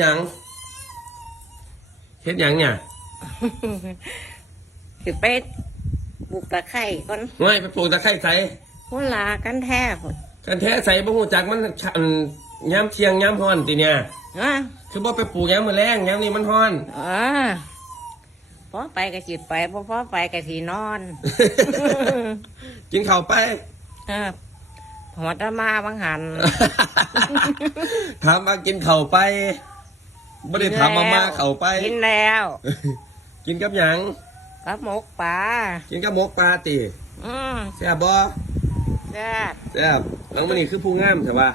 หยังเฮ็ดหยังเนี่ยสิไปปลูกตะไคร่ก่อนง่ายไปปลูกตะไคร้ใส่หัวลากันแท้พุ่นกันแท้ใส่บ่ฮู้จักมันอันย้ำเที่ยงย้ำฮ้อนติเนี่ยอะคือบ่ไปปลูกย้ำมื้อแรงย้ำนี่มันฮ้อนอ่าพอไปก็สิไปพอพอไปก็สินอนกินข้าวไปเออหัวตะมาบังหันถามมากินข้าวไป บ่ได้ถามมามาข้าวไป กินแล้ว กินกับหยัง กับหมกปลา กินกับหมกปลาติอืมแซ่บบ่แซ่บแซ่บน้องมื้อนี้คือผู้งามใช่ป่ะ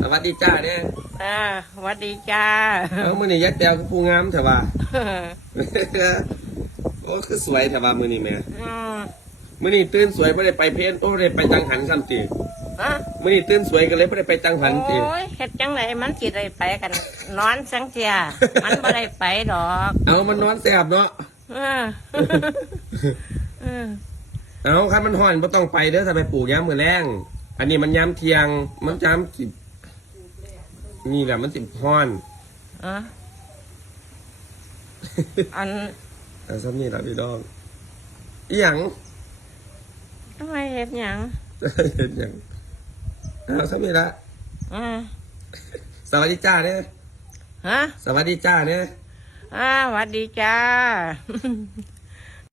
สวัสดีจ้าเด้อ่าสวัสดีจ้าน้องมื้อนี้ยัดแตวคือผู้งามใช่ป่ะโอ้คือสวยแต่ว่ามือนี้แม่อืมมือนี้ตื่นสวยไม่ได้ไปเพนโอ้ไม่ได้ไปจังหันซ้ำตี อะมือนี้ตื่นสวยก็เลยไม่ได้ไปจังหันตีโอ้ยเฮ็ดจังไรมันสิได้ไปกัน นอนสังเทียมันบ่ได้ไปดอกเอามันนอนแสบเนาะเออเออเอาคันมันห่อนไม่ต้องไปเด้อถ้าไปปลูกย้ำมือแรงอันนี้มันย้ำเทียง มันย้ำสินี่แหละมันสิห่อนอะอันแต่ซ้ำนี่ละพี่น้องอีหยังทำไมเฮ็ดหยังเห็นหยัง เอาซ้ำนี่ละอ่าสวัสดีจ้าเนี่ยฮะ สวัสดีจ้าเนี่ยอ่าสวัสดีจ้า